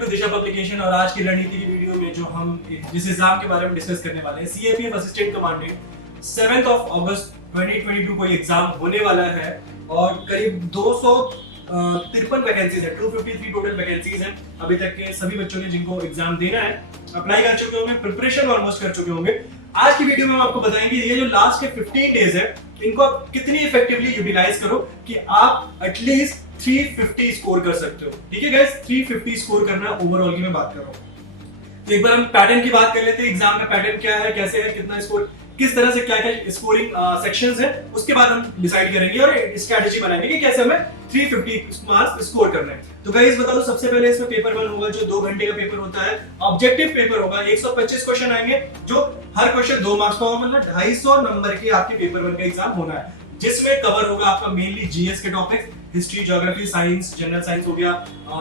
To Disha publication. और आज की रणनीति की वीडियो में जो हम जिस एग्जाम के बारे में डिस्कस करने वाले हैं, सीएपीएफ असिस्टेंट कमांडेंट 7 अगस्त 2022 को एग्जाम होने वाला है और करीब 253 वैकेंसीज है, 253 टोटल वैकेंसीज हैं। अभी तक के सभी बच्चों ने जिनको एग्जाम देना है अप्लाई कर चुके होंगे, प्रिपरेशन ऑलमोस्ट कर चुके होंगे। आज की वीडियो में हम आपको बताएंगे ये जो लास्ट के 15 डेज है इनको आप कितनी इफेक्टिवली यूटिलाइज करो कि आप एटलीस्ट 350 स्कोर कर सकते हो। ठीक है गाइस, 350 स्कोर करना ओवरऑल की मैं बात कर रहा हूं। तो एक बार हम पैटर्न की बात कर लेते हैं। एग्जाम में पैटर्न क्या है, कैसे है, कितना स्कोर, किस तरह से क्या-क्या स्कोरिंग सेक्शंस है, उसके बाद हम डिसाइड करेंगे और स्ट्रेटजी बनाएंगे कि कैसे हमें 350 मार्क्स स्कोर करना है। तो गाइस बता दो, सबसे पहले इसमें पेपर 1 होगा जो 2 घंटे का पेपर होता है। ऑब्जेक्टिव पेपर होगा, 125 क्वेश्चन आएंगे जो हर क्वेश्चन 2 मार्क्स का होगा, मतलब 250 नंबर के आपके पेपर 1 का एग्जाम होना है, जिसमें कवर होगा आपका मेनली जीएस के topics, history, geography, science, general science हो गया,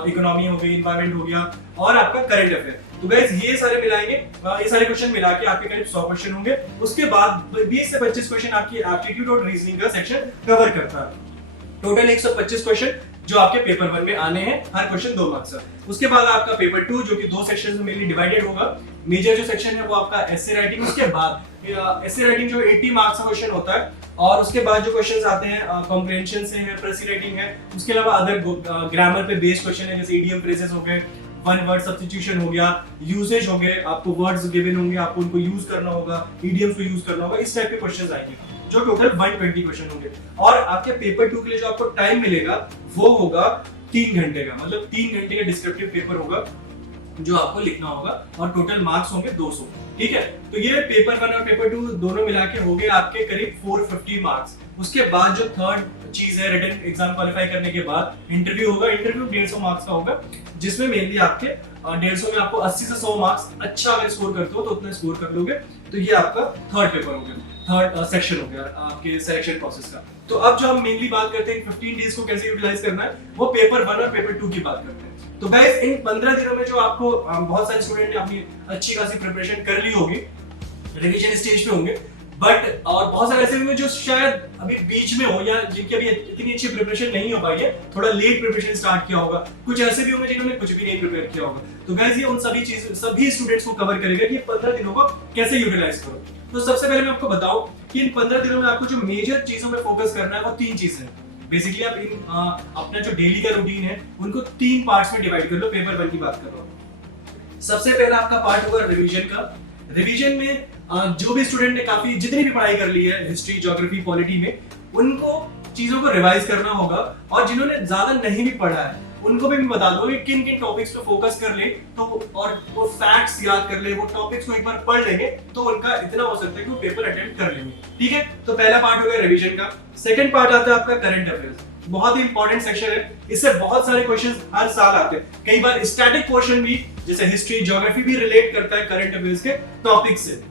इकोनॉमी हो गई, एनवायरनमेंट हो गया और आपका करंट अफेयर। तो गाइस ये सारे मिलाएंगे, ये सारे क्वेश्चन मिला के आपके करीब 100 क्वेश्चन होंगे। उसके बाद 20 से 25 क्वेश्चन आपकी एप्टीट्यूड और रीजनिंग का सेक्शन कवर करता है। टोटल 125 क्वेश्चन जो आपके पेपर 1 में आने हैं, हर क्वेश्चन 2 मार्क्स का। उसके बाद आपका पेपर 2 जो कि 2 सेक्शन में मेनली डिवाइडेड होगा। मेजर जो सेक्शन है वो आपका एसे राइटिंग, उसके बाद एसे राइटिंग जो 80 मार्क्स का क्वेश्चन होता है और उसके बाद जो क्वेश्चंस आते हैं कॉम्प्रिहेंशन से है, प्रेसी राइटिंग है, उसके अलावा अदर ग्रामर पे बेस्ड क्वेश्चन है, जैसे इडियम फ्रेजेस हो गए, वन वर्ड सब्स्टिट्यूशन हो गया, यूसेज हो गए, आपको वर्ड्स गिवन होंगे, आपको उनको यूज करना होगा, इडियम्स को यूज करना होगा, इस टाइप के क्वेश्चंस आएंगे जो टोटल 120 क्वेश्चन होंगे। और आपके पेपर 2 के लिए जो आपको टाइम मिलेगा वो होगा 3 घंटे का, मतलब 3 घंटे का डिस्क्रिप्टिव पेपर होगा जो आपको लिखना होगा और टोटल मार्क्स होंगे 200। ठीक है, तो ये पेपर 1 और पेपर 2 दोनों मिला के हो गए आपके करीब 450 मार्क्स। उसके बाद जो थर्ड चीज है, रिटन एग्जाम क्वालिफाई करने के बाद इंटरव्यू होगा। इंटरव्यू 150 मार्क्स का होगा, जिसमें मेनली आपके 150 में आपको 80 से 100 मार्क्स अच्छा अगर स्कोर करते हो तो उतना स्कोर कर लोगे। तो ये आपका थर्ड पेपर हो गया, थर्ड सेक्शन हो गया आपके सिलेक्शन प्रोसेस का। तो अब जो हम मेनली बात करते हैं 15 डेज को कैसे यूटिलाइज करना है, वो पेपर 1 और पेपर 2 की बात करते हैं। तो गाइस इन 15 दिनों में जो आपको बहुत सारे स्टूडेंट ने अपनी अच्छी खासी प्रिपरेशन कर ली होगी, रिवीजन स्टेज पे होंगे, बट और बहुत सारे ऐसे भी होंगे जो शायद अभी बीच में हो या जिनकी अभी इतनी अच्छी प्रिपरेशन नहीं हो पाई है, थोड़ा लेट प्रिपरेशन स्टार्ट किया होगा। कुछ ऐसे भी होंगे जिन्होंने कुछ भी नहीं प्रिपेयर किया होगा। तो गाइस ये उन सभी स्टूडेंट्स को कवर करेगा कि ये 15 दिनों को कैसे यूटिलाइज करो। तो सबसे पहले मैं आपको बताऊं कि इन 15 दिनों में आपको जो मेजर चीजों में फोकस करना है वो 3 चीजें हैं। बेसिकली आप इन अपना जो डेली का रूटीन है उनको 3 पार्ट्स में डिवाइड कर लो। पेपर 1 की बात कर रहा हूं। सबसे पहला आपका पार्ट होगा रिवीजन का। रिवीजन में जो भी स्टूडेंट ने काफी जितनी भी पढ़ाई कर ली है हिस्ट्री, ज्योग्राफी, पॉलिटी में, उनको चीजों को रिवाइज करना होगा। और जिन्होंने ज्यादा नहीं भी पढ़ा है उनको भी मैं बता दूं कि किन किन टॉपिक्स पे फोकस कर ले तो और वो फैक्ट्स याद कर ले, वो टॉपिक्स को एक बार पढ़ लेंगे तो उनका इतना हो सकता है कि वो पेपर अटेम्प्ट कर लेंगे। ठीक है, तो पहला पार्ट हो गया रिवीजन का। सेकंड पार्ट आता है आपका करंट अफेयर्स। बहुत ही इंपॉर्टेंट सेक्शन है, इससे बहुत सारे क्वेश्चंस हर साल आते हैं। कई बार स्टैटिक पोर्शन भी जैसे हिस्ट्री, ज्योग्राफी भी रिलेट करता है करंट अफेयर्स के टॉपिक से।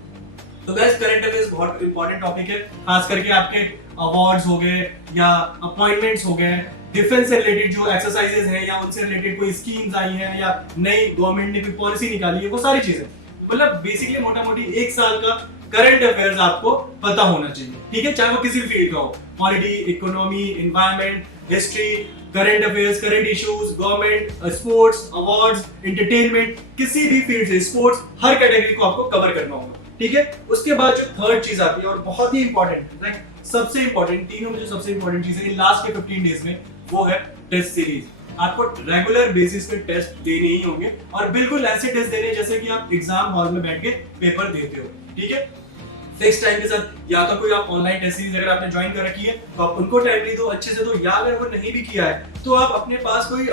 तो गाइस करंट अफेयर्स बहुत इंपॉर्टेंट टॉपिक है, खास करके आपके अवार्ड्स हो गए या अपॉइंटमेंट्स हो गए, डिफेंस से रिलेटेड जो एक्सरसाइजेस हैं या उनसे रिलेटेड कोई स्कीम्स आई हैं या नई गवर्नमेंट ने कोई पॉलिसी निकाली है, वो सारी चीजें, मतलब बेसिकली मोटा मोटी 1 साल का करंट अफेयर्स आपको पता होना चाहिए। ठीक है, चाहे वो किसी भी फील्ड का हो, polity, economy, environment, history, current affairs, current issues, government, sports, awards, entertainment, किसी भी फील्ड से स्पोर्ट्स, हर कैटेगरी को आपको कवर करना होगा। ठीक है, उसके बाद जो थर्ड चीज आती है और बहुत ही इंपॉर्टेंट, लाइक सबसे इंपॉर्टेंट, तीनों में जो सबसे इंपॉर्टेंट चीज है इन लास्ट के 15 डेज में, वो है टेस्ट सीरीज। आपको रेगुलर बेसिस पे टेस्ट देने ही होंगे और बिल्कुल ऐसे टेस्ट देने जैसे कि आप एग्जाम हॉल में बैठ के पेपर देते हो। ठीक है, फिक्स टाइम के साथ, या तो कोई आप ऑनलाइन टेस्ट सीरीज अगर आपने ज्वाइन कर रखी है तो आप उनको टाइमली दो, अच्छे से दो, या अगर वो नहीं भी किया है तो आप अपने पास कोई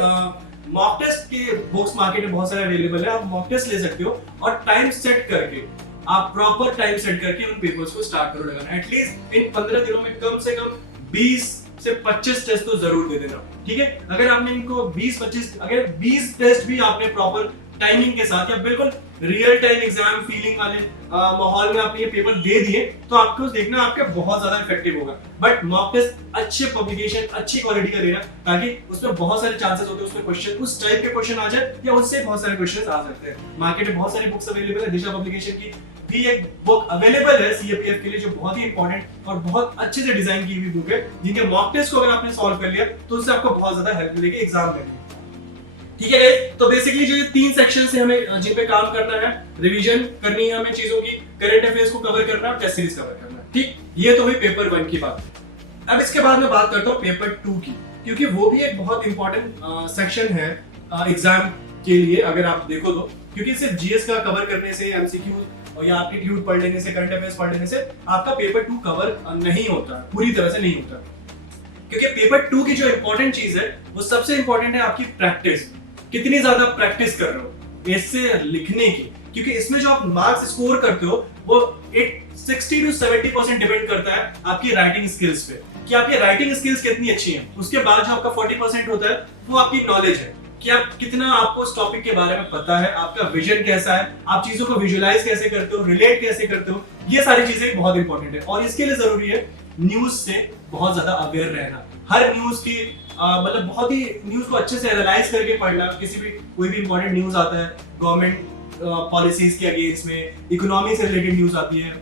मॉक टेस्ट के बुक्स मार्केट में बहुत सारे अवेलेबल है, आप मॉक टेस्ट ले सकते हो और टाइम सेट करके, आप प्रॉपर टाइम सेट करके उन पेपर्स को स्टार्ट करो लगाना। एटलीस्ट इन 15 दिनों में कम से कम 20 से 25 टेस्ट तो जरूर दे देना। ठीक है, अगर आपने इनको 20-25 अगर 20 टेस्ट भी आपने प्रॉपर टाइमिंग के साथ या बिल्कुल रियल टाइम एग्जाम फीलिंग वाले माहौल में आपने ये पेपर दे दिए तो आपको देखना आपके बहुत ज्यादा इफेक्टिव होगा। बट मॉक टेस्ट अच्छे पब्लिकेशन, अच्छी क्वालिटी का देना, ताकि उसमें बहुत सारे चांसेस होते हैं उसमें क्वेश्चन उस टाइप के क्वेश्चन आ जाए या उससे बहुत सारे क्वेश्चंस आ सकते हैं। मार्केट में बहुत सारी बुक्स अवेलेबल है, दिशा पब्लिकेशन की भी एक बुक अवेलेबल है सीएपीएफ के लिए जो बहुत ही इंपॉर्टेंट और बहुत अच्छे से डिजाइन की हुई बुक है, जिनके मॉक टेस्ट को अगर आपने सॉल्व कर लिया तो उससे आपको बहुत ज्यादा हेल्प मिलेगी एग्जाम में। ठीक है guys? तो बेसिकली जो ये 3 सेक्शन से हमें जिन पे काम करना है, रिवीजन करनी है हमें चीजों की, करंट अफेयर्स को कवर करना है और टेस्ट सीरीज कवर करना है। ठीक, ये तो हुई पेपर 1 की बात। अब इसके बाद मैं बात करता हूँ पेपर 2 की, क्योंकि वो भी एक बहुत इंपॉर्टेंट सेक्शन है एग्जाम के लिए अगर आप देखो तो, क्योंकि सिर्फ जीएस का कवर करने से, एमसीक्यू और या एप्टीट्यूड पढ़ लेने से, करंट अफेयर्स पढ़ लेने से आपका पेपर 2 कवर नहीं होता, पूरी तरह से नहीं होता। क्योंकि पेपर 2 की जो इंपॉर्टेंट चीज है वो सबसे इंपॉर्टेंट है आपकी प्रैक्टिस, कितनी ज्यादा प्रैक्टिस कर रहे हो ऐसे लिखने की, क्योंकि इसमें जो आप मार्क्स स्कोर करते हो वो 60 to 70% डिपेंड करता है आपकी राइटिंग स्किल्स पे, कि आपकी राइटिंग स्किल्स कितनी अच्छी हैं। उसके बाद जो आपका 40% होता है वो आपकी नॉलेज है, कि आप कितना आपको उस टॉपिक के बारे में पता है, आपका विजन कैसा है, आप चीजों को विजुअलाइज कैसे करते हो, रिलेट कैसे करते हो, ये सारी चीजें बहुत इंपॉर्टेंट है। और इसके लिए जरूरी है न्यूज से बहुत ज्यादा अवेयर रहना, हर न्यूज की मतलब बहुत ही न्यूज को अच्छे से एनालाइज करके पढ़ना। किसी भी कोई भी इंपॉर्टेंट न्यूज आता है, गवर्नमेंट पॉलिसीज के अगेंस्ट में, इकोनॉमी से रिलेटेड न्यूज आती है,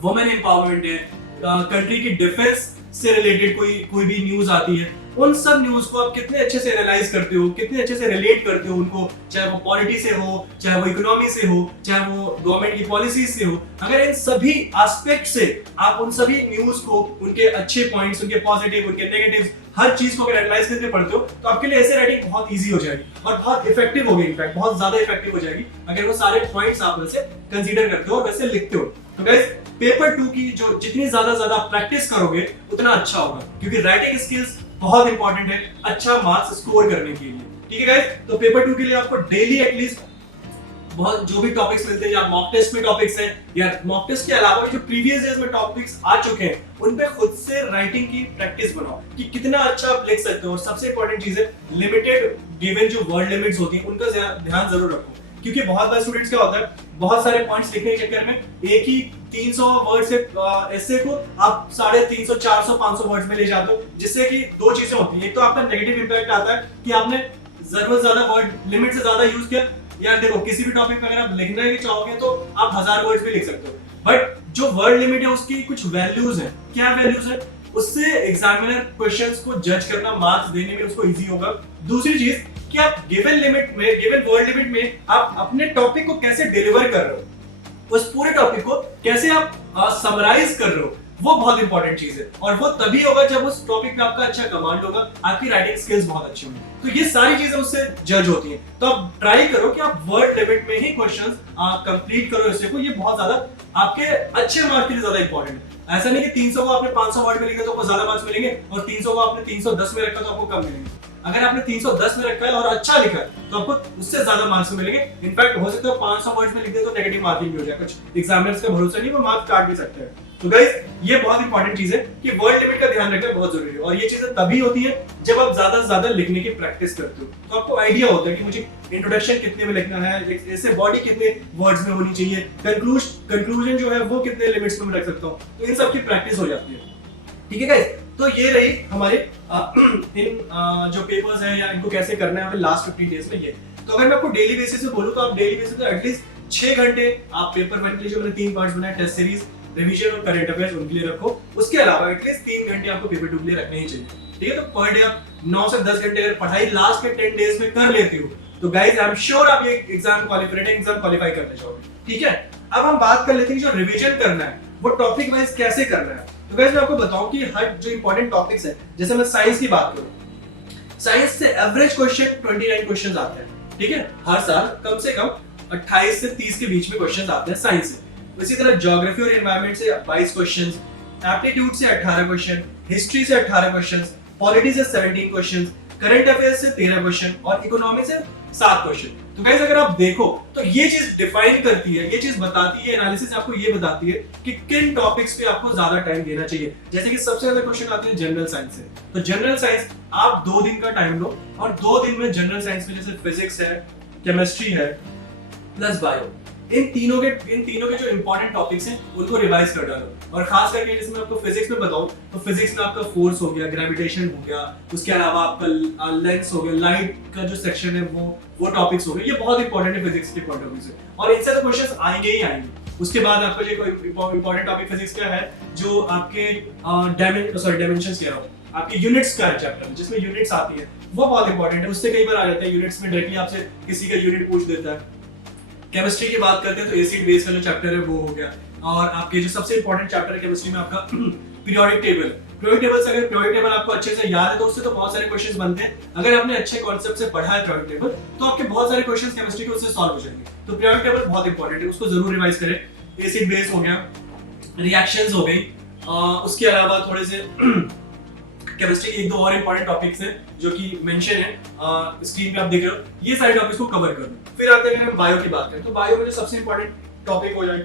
वुमेन एम्पावरमेंट है, कंट्री की डिफेंस से रिलेटेड कोई भी न्यूज आती है, उन सब न्यूज को आप कितने अच्छे से एनालाइज करते हो, कितने अच्छे से रिलेट करते हो उनको, चाहे वो पॉलिटी से हो, चाहे वो इकोनॉमी से हो, चाहे वो गवर्नमेंट की पॉलिसीज से हो। अगर इन सभी एस्पेक्ट से आप उन सभी न्यूज को, उनके अच्छे पॉइंट्स, उनके पॉजिटिव, उनके नेगेटिव, हर चीज को अगर एनालाइज करके पढ़ते हो तो आपके लिए ऐसे राइटिंग बहुत इजी हो जाएगी और बहुत इफेक्टिव होगी, इनफैक्ट बहुत ज्यादा इफेक्टिव हो जाएगी अगर वो सारे पॉइंट्स आप वैसे कंसीडर करते हो और वैसे लिखते हो। तो गाइस पेपर 2 की जो जितनी ज्यादा प्रैक्टिस करोगे उतना अच्छा होगा, क्योंकि राइटिंग स्किल्स बहुत इंपॉर्टेंट है अच्छा मार्क्स स्कोर करने के लिए। ठीक है गाइस, तो पेपर 2 के लिए आपको डेली एटलीस्ट बहुत जो भी टॉपिक्स मिलते हैं, या मॉक टेस्ट में टॉपिक्स हैं, या मॉक टेस्ट के अलावा जो प्रीवियस डेज में टॉपिक्स आ चुके हैं उन पे खुद से राइटिंग की प्रैक्टिस बनाओ कि कितना अच्छा आप लिख सकते हो। और सबसे इंपॉर्टेंट चीज है लिमिटेड गिवन जो वर्ड लिमिट्स होती हैं उनका ध्यान जरूर रखो, क्योंकि बहुत बार स्टूडेंट्स क्या होता है, बहुत सारे पॉइंट्स लिखने के चक्कर में एक ही 300 वर्ड से ऐसे को आप 350, 400, 500 वर्ड्स में ले जाते हो, जिससे कि दो चीजें होती हैं। एक तो आपका नेगेटिव इंपैक्ट आता है कि आपने जरूरत ज्यादा वर्ड लिमिट से ज्यादा यूज किया। यार देखो, किसी भी टॉपिक पे अगर आप लिखना ही चाहोगे तो आप 1000 वर्ड्स भी लिख सकते हो, बट जो वर्ड लिमिट है उसकी कुछ वैल्यूज है। क्या वैल्यूज है? उससे एग्जामिनर क्वेश्चंस को जज करना, मार्क्स देने में उसको इजी होगा। दूसरी चीज कि आप गिवन लिमिट में, गिवन वर्ड लिमिट में आप अपने टॉपिक को कैसे डिलीवर कर रहे हो, उस पूरे टॉपिक को कैसे आप समराइज कर रहे हो, वो बहुत इंपॉर्टेंट चीज है। और वो तभी होगा जब उस टॉपिक पे आपका अच्छा कमांड होगा, आपकी राइटिंग स्किल्स बहुत अच्छी होंगी। तो ये सारी चीजें उससे जज होती हैं। तो आप ट्राई करो कि आप वर्ड लिमिट में ही क्वेश्चंस कंप्लीट करो इससे को, ये बहुत ज्यादा आपके अच्छे मार्क्स के लिए ज्यादा इंपॉर्टेंट है। ऐसा नहीं कि 300 को आपने 500 वर्ड में लिखा तो आपको ज्यादा मार्क्स मिलेंगे और 300 को आपने 310 में रखा तो आपको कम मिलेंगे। अगर आपने 310 में रखा है और अच्छा लिखा है तो आपको उससे ज्यादा मार्क्स मिलेंगे। इनफैक्ट हो सकता है 500 वर्ड्स में लिख दे तो नेगेटिव मार्किंग भी हो जाए, कुछ एग्जामिनर्स का भरोसा नहीं, वो मार्क्स काट भी सकते हैं। तो गाइस ये बहुत इंपॉर्टेंट चीज है कि वर्ड लिमिट का ध्यान रखना बहुत जरूरी है, और ये चीजें तभी होती है जब आप ज्यादा से ज्यादा लिखने की प्रैक्टिस करते हो। तो आपको आइडिया होता है कि मुझे इंट्रोडक्शन कितने में लिखना है, ऐसे बॉडी कितने वर्ड्स में होनी चाहिए, कंक्लूजन जो है वो कितने लिमिट्स में रख सकता हूँ, तो इन सब की प्रैक्टिस हो जाती है। ठीक है गाइस, तो ये रही हमारे इन जो पेपर्स हैं या इनको कैसे करना है हमें लास्ट 15 डेज में ये। तो अगर मैं आपको डेली बेसिस पे बोलूं तो आप डेली बेसिस पे एटलीस्ट 6 घंटे आप पेपर 1 के लिए जो मैंने 3 पार्ट्स बनाए, टेस्ट सीरीज, रिवीजन और करंट अफेयर्स, उनके लिए रखो। उसके अलावा एटलीस्ट 3 घंटे आपको पेपर 2 के लिए रखने ही चाहिए। ठीक है, तो पर डे आप 9 से 10 घंटे अगर पढ़ाई लास्ट के 10 डेज में कर लेते हो तो गाइस आई एम श्योर आप ये एग्जाम क्वालिफाई करने जाओगे। ठीक है, अब हम बात कर लेते हैं जो रिवीजन करना है वो टॉपिक वाइज कैसे करना है। तो गाइस मैं आपको बताऊं कि हर जो इंपॉर्टेंट टॉपिक्स है, जैसे मैं साइंस की बात करूं, साइंस से एवरेज क्वेश्चन 29 क्वेश्चंस आते हैं। ठीक है, हर साल कम से कम 28 से 30 के बीच में क्वेश्चंस आते हैं साइंस से। इसी तरह ज्योग्राफी और एनवायरनमेंट से 22 क्वेश्चंस, एप्टीट्यूड से 18 क्वेश्चन, हिस्ट्री से 18 क्वेश्चंस, पॉलिटी से 17 क्वेश्चंस, करंट अफेयर्स से 13 क्वेश्चन और इकोनॉमी से 7 क्वेश्चन। तो गाइस अगर आप देखो तो ये चीज डिफाइन करती है, ये चीज बताती है, एनालिसिस आपको ये बताती है कि किन टॉपिक्स पे आपको ज्यादा टाइम देना चाहिए। जैसे कि सबसे ज्यादा क्वेश्चन आते हैं जनरल साइंस से, तो जनरल साइंस आप 2 दिन का टाइम लो और 2 दिन में जनरल साइंस में जैसे फिजिक्स है, केमिस्ट्री है प्लस बायो, इन तीनों के जो इंपॉर्टेंट टॉपिक्स हैं उनको रिवाइज कर डालो। और खास करके जैसे मैं आपको फिजिक्स में बताऊं तो फिजिक्स में आपका फोर्स हो गया, ग्रेविटेशन हो गया, उसके अलावा आपका लेंस हो गया, लाइट का जो सेक्शन है वो टॉपिक्स हो गए। ये बहुत इंपॉर्टेंट है फिजिक्स के पॉइंट ऑफ व्यू से, और इनसे तो क्वेश्चंस आएंगे ही आएंगे। उसके बाद आपको जो इंपॉर्टेंट टॉपिक फिजिक्स का है जो आपके डायमेंशंस कह रहा हूँ, आपके यूनिट्स का है चैप्टर जिसमें यूनिट्स आती है, वो बहुत इंपॉर्टेंट है। उससे कई बार आ जाता है यूनिट्स में, डायरेक्टली आपसे किसी का यूनिट पूछ देता है। केमिस्ट्री की बात करते हैं तो एसिड बेस का जो चैप्टर है वो हो गया, और आपके जो सबसे इंपॉर्टेंट चैप्टर है केमिस्ट्री में आपका पीरियोडिक टेबल। पीरियोडिक टेबल से अगर पीरियोडिक टेबल आपको अच्छे से याद है तो उससे तो बहुत सारे क्वेश्चंस बनते हैं। अगर आपने अच्छे कॉन्सेप्ट से पढ़ा है पीरियोडिक टेबल तो आपके बहुत सारे क्वेश्चंस केमिस्ट्री के उससे सॉल्व हो जाएंगे। तो पीरियोडिक टेबल बहुत इंपॉर्टेंट है, उसको जरूर रिवाइज करें। एसिड बेस हो गया, रिएक्शंस हो गई, उसके अलावा थोड़े से केमिस्ट्री के एक दो और इंपॉर्टेंट टॉपिक्स हैं जो कि मेंशन है स्क्रीन पे आप देख रहे हो, ये सारे टॉपिक्स को कवर कर लो। फिर आते हैं बायो की बात करें तो बायो में जो सबसे इंपॉर्टेंट टॉपिक हो जाए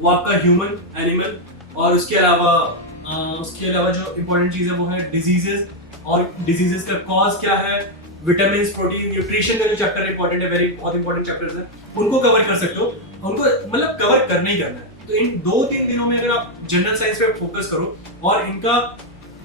वो आपका ह्यूमन, एनिमल, और उसके अलावा जो इंपॉर्टेंट चीज है वो है डिजीजेस, और डिजीजेस का कॉज क्या है, विटामिन, प्रोटीन, न्यूट्रिशन का जो चैप्टर इंपॉर्टेंट है, बहुत इंपॉर्टेंट चैप्टर्स हैं, उनको कवर कर सकते हो। उनको मतलब कवर करना ही करना है। तो इन 2-3 दिनों में अगर आप जनरल साइंस पे फोकस करो और इनका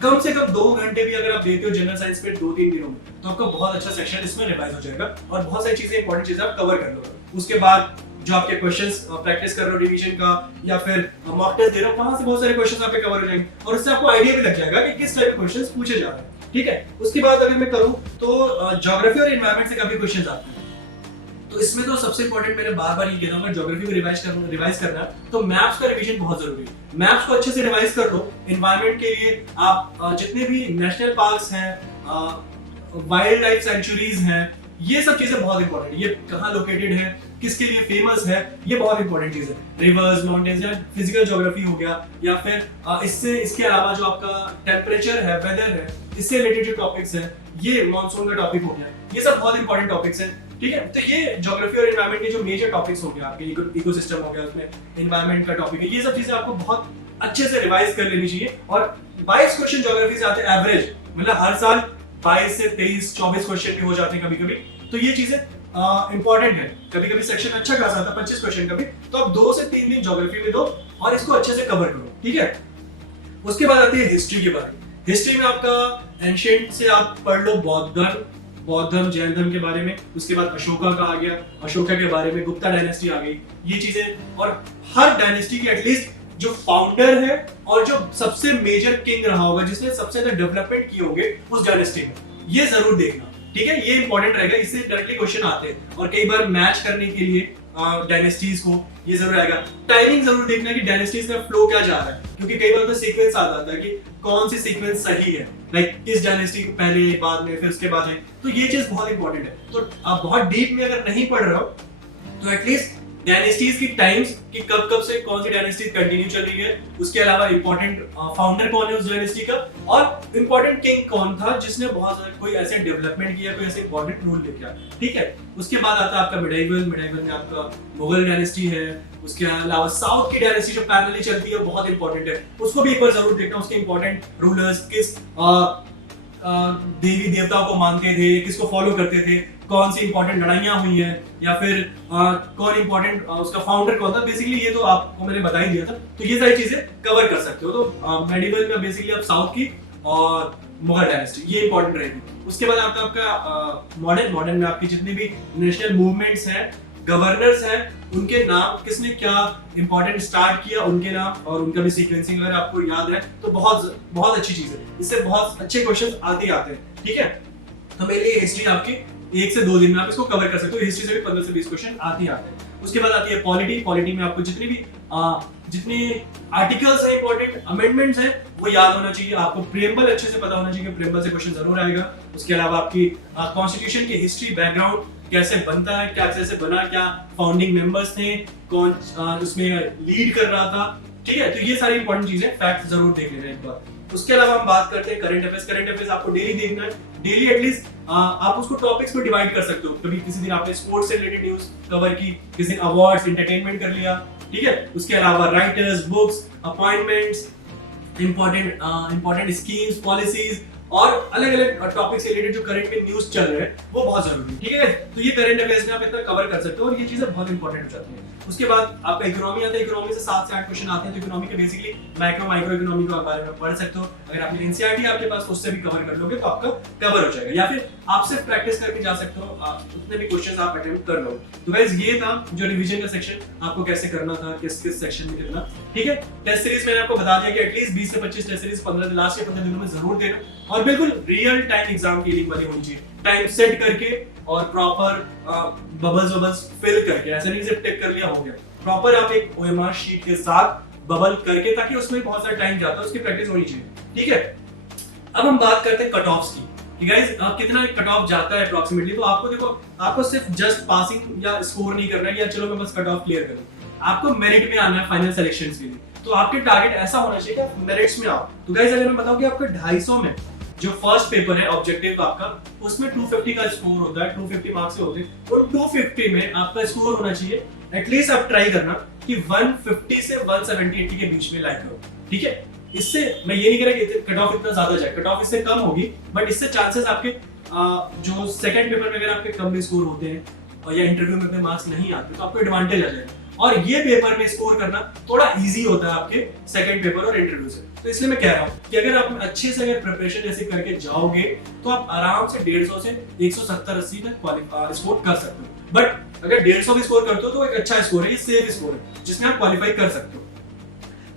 कम से कम 2 घंटे भी अगर आप देते हो जनरल साइंस पे 2-3 दिनों में, तो आपका बहुत अच्छा सेक्शन इसमें रिवाइज हो जाएगा और बहुत सारी चीजें, इंपॉर्टेंट चीजें आप कवर कर लोगे। उसके बाद जो आपके क्वेश्चंस प्रैक्टिस कर रहे हो रिवीजन का या फिर मॉक टेस्ट दे रहे हो, वहां से बहुत सारे क्वेश्चंस आपके कवर हो जाएंगे और उससे आपको आइडिया भी लग जाएगा कि किस टाइप के क्वेश्चंस पूछे जा रहे हैं। ठीक है, उसके बाद अगर मैं करूं तो ज्योग्राफी और एनवायरनमेंट से काफी क्वेश्चंस आते हैं। तो इसमें तो सबसे इंपॉर्टेंट मैंने बार-बार ये कहता हूं, अगर ज्योग्राफी को रिवाइज करना है तो मैप्स का रिवीजन बहुत जरूरी है। मैप्स को अच्छे से रिवाइज कर लो। एनवायरनमेंट के लिए आप जितने भी नेशनल पार्क्स हैं, वाइल्ड लाइफ सेंचुरीज हैं, ये सब चीजें बहुत इंपॉर्टेंट है। ये कहाँ लोकेटेड है, किसके लिए फेमस है, ये बहुत इंपॉर्टेंट चीज है। रिवर्स, माउंटेन्स या फिजिकल ज्योग्राफी हो गया, या फिर इसके अलावा जो आपका टेम्परेचर है, वेदर है, इससे रिलेटेड जो टॉपिक्स है, ये मॉनसून का टॉपिक हो गया, ये सब बहुत इंपॉर्टेंट टॉपिक्स हैं। ठीक है, तो ये ज्योग्राफी और एनवायरनमेंट के जो मेजर टॉपिक्स हो गया, आपके इकोसिस्टम हो गया, उसमें एनवायरनमेंट का टॉपिक है, ये सब चीजें आपको बहुत अच्छे से रिवाइज कर लेनी चाहिए। और 22 क्वेश्चन ज्योग्राफी से आते हैं एवरेज, मतलब हर साल 22 से 23-24 क्वेश्चन भी हो जाते हैं कभी-कभी। तो ये चीजें इंपॉर्टेंट है। कभी-कभी सेक्शन अच्छा खासा आता है 25 क्वेश्चन का भी, तो आप 2 से 3 दिन ज्योग्राफी में दो और इसको अच्छे से कवर करो। ठीक है, उसके बाद आती है हिस्ट्री के बारे में। हिस्ट्री में आपका एंशिएंट से आप पढ़ लो बौद्ध धर्म, जैन धर्म के बारे में। उसके बाद अशोका का आ गया, अशोका के बारे में, गुप्ता डायनेस्टी आ गई, ये चीजें। और हर डायनेस्टी के एटलीस्ट जो फाउंडर है और जो सबसे मेजर किंग रहा होगा, जिसने सबसे ज्यादा डेवलपमेंट किए होंगे उस डायनेस्टी में, ये जरूर देखना। ठीक है, ये इंपॉर्टेंट रहेगा, इससे डायरेक्टली क्वेश्चन आते हैं और कई बार मैच करने के लिए डायनेस्टीज को ये जरूर आएगा। टाइमिंग जरूर देखना कि डायनेस्टीज का फ्लो क्या जा रहा है, क्योंकि कई बार तो सीक्वेंस आ जाता है कि कौन सी सीक्वेंस सही है, लाइक किस डायनेस्टी को पहले, बाद में, फिर उसके बाद है। तो ये चीज बहुत इंपॉर्टेंट है। तो आप बहुत डीप में अगर नहीं पढ़ रहे हो तो एटलीस्ट डायनेस्टीज की टाइम्स कि कब से कौन सी डायनेस्टी कंटिन्यू चल रही है, उसके अलावा इंपॉर्टेंट फाउंडर कौन है उस डायनेस्टी का, और इंपॉर्टेंट किंग कौन था जिसने बहुत कोई ऐसे डेवलपमेंट किया, कोई ऐसे इंपॉर्टेंट रूल लेके आया। ठीक है, उसके बाद आता है आपका मिडाइवल में आपका मुगल डायनेस्टी है। उसके अलावा साउथ की डायनेस्टी जो पैरेलली चलती है बहुत इंपॉर्टेंट है, उसको भी एक बार जरूर देखना। उसके इंपॉर्टेंट रूलर्स किस देवी देवताओं को मानते थे, किसको फॉलो करते थे, कौन सी इंपॉर्टेंट लड़ाइयां हुई हैं, या फिर कौन इंपॉर्टेंट उसका फाउंडर कौन था। बेसिकली ये तो आपको मैंने बता ही दिया था, तो ये सारी चीजें कवर कर सकते हो। तो मेडिवल में बेसिकली आप साउथ की और मुगल डायनेस्टी, ये इंपॉर्टेंट रहेगी। उसके बाद आपका मॉडर्न में आपकी जितने भी नेशनल मूवमेंट्स हैं, गवर्नर्स हैं, उनके नाम, किसने क्या इंपॉर्टेंट स्टार्ट किया, उनके नाम और उनका भी सीक्वेंसिंग अगर आपको याद है तो बहुत अच्छी चीज है। इससे बहुत अच्छे क्वेश्चन आते हैं। ठीक है, तो मेरे लिए हिस्ट्री आपकी 1 से 2 दिन में आप इसको कवर कर सकते हो। हिस्ट्री से भी 15 से 20 क्वेश्चन आते हैं। उसके बाद आती है पॉलिटी में आपको जितने आर्टिकल्स हैं, इंपॉर्टेंट अमेंडमेंट्स हैं, वो याद होना चाहिए। आपको प्रीएम्बल अच्छे से पता होना चाहिए, प्रीएम्बल से क्वेश्चन जरूर आएगा। उसके अलावा आपकी कॉन्स्टिट्यूशन की हिस्ट्री, बैकग्राउंड, कैसे बनता है, क्या कैसे बना, क्या फाउंडिंग मेंबर्स थे, कौन उसमें लीड कर रहा था। ठीक है, तो ये सारी इंपॉर्टेंट चीजें, फैक्ट्स जरूर देख लेना एक बार। उसके अलावा हम बात करते हैं करंट अफेयर्स आपको डेली देखना है। डेली एटलीस्ट आप उसको टॉपिक्स में डिवाइड कर सकते हो। कभी किसी दिन आपने स्पोर्ट्स से रिलेटेड न्यूज़ कवर की, किसी दिन अवार्ड्स, एंटरटेनमेंट कर लिया। ठीक है, उसके अलावा writers, books, appointments, important schemes, policies और अलग-अलग टॉपिक्स से रिलेटेड जो करंट में न्यूज़ चल रहे हैं, वो बहुत जरूरी है। ठीक है, तो ये करंट अफेयर्स में आप इतना कवर कर सकते हो और ये चीजें बहुत इंपॉर्टेंट हो जाती हैं। उसके बाद आपका इकोनॉमी आता है, इकोनॉमी से 7 से 8 क्वेश्चन आते हैं, तो इकोनॉमी के बेसिकली माइक्रो इकोनॉमी के बारे में पढ़ सकते हो। अगर आपने एनसीईआरटी आपके पास तो उससे भी कवर कर लोगे तो आपका कवर हो जाएगा, या फिर आप सिर्फ प्रैक्टिस करके जा सकते हो, उतने भी क्वेश्चंस आप अटेम्प्ट कर लो। तो गाइस ये था जो रिवीजन का सेक्शन आपको कैसे करना था, किस किस सेक्शन में कितना, ठीक है। टेस्ट सीरीज मैंने आपको बता दिया कि एटलीस्ट 20 से 25 टेस्ट सीरीज 15 लास्ट के 15 दिनों में जरूर देना, और बिल्कुल रियल टाइम एग्जाम की वाली होनी चाहिए, टाइम सेट करके और प्रॉपर बबल्स फिल करके, ऐसा नहीं सिर्फ टिक कर लिया हो गया, प्रॉपर आप एक ओएमआर शीट के साथ बबल करके, ताकि उसमें बहुत सारा टाइम जाता है, उसकी प्रैक्टिस होनी चाहिए, ठीक है। अब हम बात करते हैं कट ऑफ्स की, गाइस कितना कट ऑफ जाता है अप्रॉक्सीमेटली। तो आपको देखो, आपको सिर्फ जस्ट पासिंग या स्कोर नहीं करना है या चलो मैं बस कट ऑफ क्लियर करूं, आपको मेरिट में आना है फाइनल सिलेक्शंस के लिए। तो आपके टारगेट ऐसा होना चाहिए कि आप मेरिट्स में आओ। तो गाइस अगर मैं बताऊं कि आपके 250 में जो फर्स्ट पेपर है ऑब्जेक्टिव आपका, उसमें 250 का स्कोर होता है, 250 मार्क्स से होते हैं, और 250 में आपका स्कोर होना चाहिए एटलीस्ट, आप ट्राई करना कि 150 से 170-80 के बीच में लाइक करो, ठीक है। इससे मैं ये नहीं कह रहा कि कट ऑफ इतना ज्यादा जाए, कट ऑफ इससे कम होगी, बट इससे चांसेस आपके जो सेकंड पेपर में अगर आपके कम भी स्कोर होते हैं और या इंटरव्यू में अपने मार्क्स नहीं आते तो आपको एडवांटेज आ जाएगा, और ये पेपर में स्कोर करना थोड़ा इजी होता है आपके सेकंड पेपर और इंटरव्यू से। तो इसलिए मैं कह रहा हूँ कि अगर आप अच्छे से अगर प्रिपरेशन जैसे करके जाओगे तो आप आराम से 150 से 170-80 तक स्कोर कर सकते हो। बट अगर 150 भी स्कोर करते हो तो एक अच्छा स्कोर है, ये सेफ स्कोर है जिसमें आप क्वालिफाई कर सकते हो।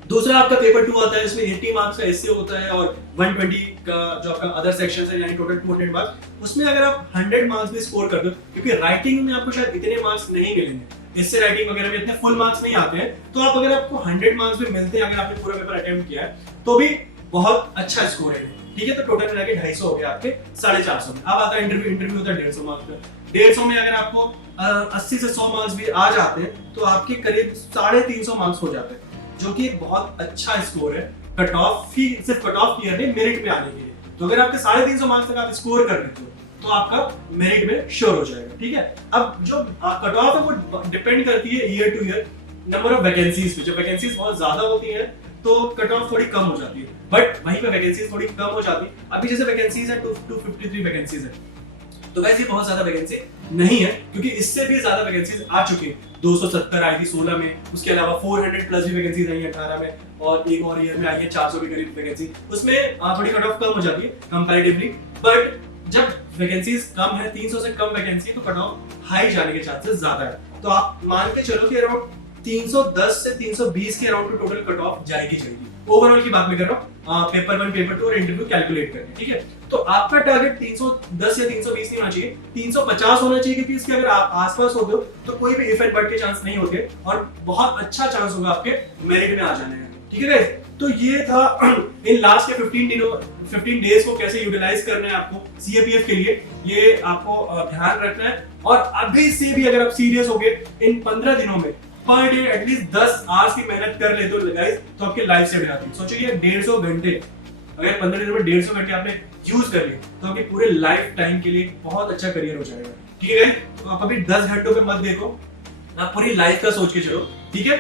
दूसरा आपका पेपर 2 आता है, इसमें 80 मार्क्स का एस्से होता है और 120 का जो आपका अदर सेक्शन है, यानी टोटल 200 मार्क्स। उसमें अगर आप 100 मार्क्स भी स्कोर कर दो, क्योंकि राइटिंग में आपको शायद इतने मार्क्स नहीं मिलेंगे, इससे राइटिंग वगैरह में इतने फुल मार्क्स नहीं आते हैं, तो आप अगर आपको 100 मार्क्स भी मिलते हैं, अगर आपने पूरा पेपर अटेम्प्ट किया है तो भी बहुत अच्छा स्कोर है, ठीक है। तो टोटल मिला के 250 हो गया आपके 450 में। अब आता है इंटरव्यू होता है 150 मार्क्स का। 150 में अगर आपको 80 से 100 मार्क्स भी आ जाते हैं तो आपके करीब 350 मार्क्स हो जाते हैं, जो कि एक बहुत अच्छा स्कोर है कट ऑफ ही, सिर्फ कट ऑफ क्लियर नहीं, मेरिट में आने के लिए। तो अगर आपके 350 मार्क्स तक आप स्कोर कर लेते हो तो आपका मेरिट में श्योर हो जाएगा, ठीक है। अब जो कट ऑफ है वो डिपेंड करती है year two year number of vacancies पे। जब वैकेंसीज बहुत ज्यादा होती है तो कट ऑफ थोड़ी कम हो जाती है, बट वहीं पे वैकेंसीज थोड़ी कम हो जाती है। अभी जैसे वैकेंसीज है 253 वैकेंसीज है, तो वैसे ही बहुत ज्यादा वैकेंसी नहीं है, क्योंकि इससे भी ज्यादा वैकेंसीज आ चुकी है। 270 आई थी 16 में, उसके अलावा 400 प्लस भी वैकेंसीज आई है 18 में, और एक और ईयर में आई है 400 के करीब वैकेंसी। उसमें थोड़ी कट ऑफ कम हो जाती है कंपैरेटिवली, बट जब वैकेंसीज कम है, 300 से कम वैकेंसी, तो कट ऑफ हाई जाने के चांसेस ज्यादा है। तो आप मान के चलो कि अराउंड 310 से 320 के अराउंड टोटल कट ऑफ जाएगी। ओवरऑल की बात मैं कर रहा हूँ, पेपर 1, पेपर 2 और इंटरव्यू कैलकुलेट करके, ठीक है। तो आपका टारगेट 310 या 320 नहीं होना चाहिए, 350 होना चाहिए, क्योंकि इसके अगर आप आसपास होते हो तो कोई भी इफेक्ट बढ़ के चांस नहीं होते और बहुत अच्छा चांस होगा आपके मेरिट में आ जाने का, ठीक है गाइस। तो ये था इन लास्ट के 15 डेज को कैसे यूटिलाइज करना है आपको सीएपीएफ के लिए, ये आपको ध्यान रखना है। और अभी से भी अगर आप सीरियस हो गए, इन 15 दिनों में पर डे एटलीस्ट 10 आवर्स की मेहनत कर ले तो गाइस, तो आपकी लाइफ सेट हो जाती है। सोचिए 150 घंटे, अगर 15 दिनों में 150 घंटे आपने यूज कर लिए तो आपके पूरे लाइफ टाइम के लिए बहुत अच्छा करियर हो जाएगा, ठीक है गाइस। तो आप अभी 10 घंटों पे मत देखो, आप पूरी लाइफ का सोच के चलो, ठीक है।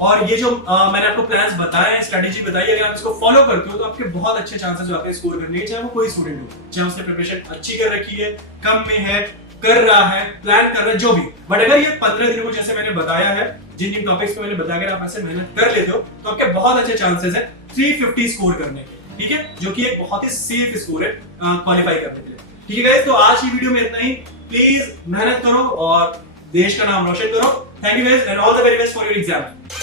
और ये जो मैंने आपको प्लान्स बताए हैं, स्ट्रेटेजी बताई है, अगर आप इसको फॉलो करते हो तो आपके बहुत अच्छे चांसेस हो आपके स्कोर करने के, चाहे वो कोई स्टूडेंट हो, चाहे उसने प्रिपरेशन अच्छी कर रखी है, कम में है, कर रहा है, प्लान कर रहा है, जो भी। बट अगर ये 15 दिनों को जैसे मैंने बताया है, जिन टॉपिक्स पे मैंने बताया, अगर आप ऐसे मेहनत कर लेते हो तो आपके बहुत अच्छे चांसेस है 350 स्कोर करने के, ठीक है, जो कि एक बहुत ही सेफ स्कोर है क्वालिफाई करने के लिए, ठीक है गाइस। तो आज की वीडियो में इतना ही। प्लीज मेहनत करो और देश का नाम रोशन करो। Thank you guys and all the very best for your exam.